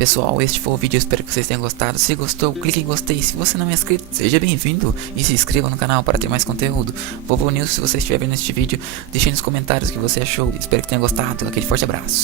Pessoal, este foi o vídeo, eu espero que vocês tenham gostado. Se gostou, clique em gostei. Se você não é inscrito, seja bem-vindo e se inscreva no canal para ter mais conteúdo. Vovô Nilson, se você estiver vendo este vídeo, deixe nos comentários o que você achou. Espero que tenha gostado. Aquele forte abraço.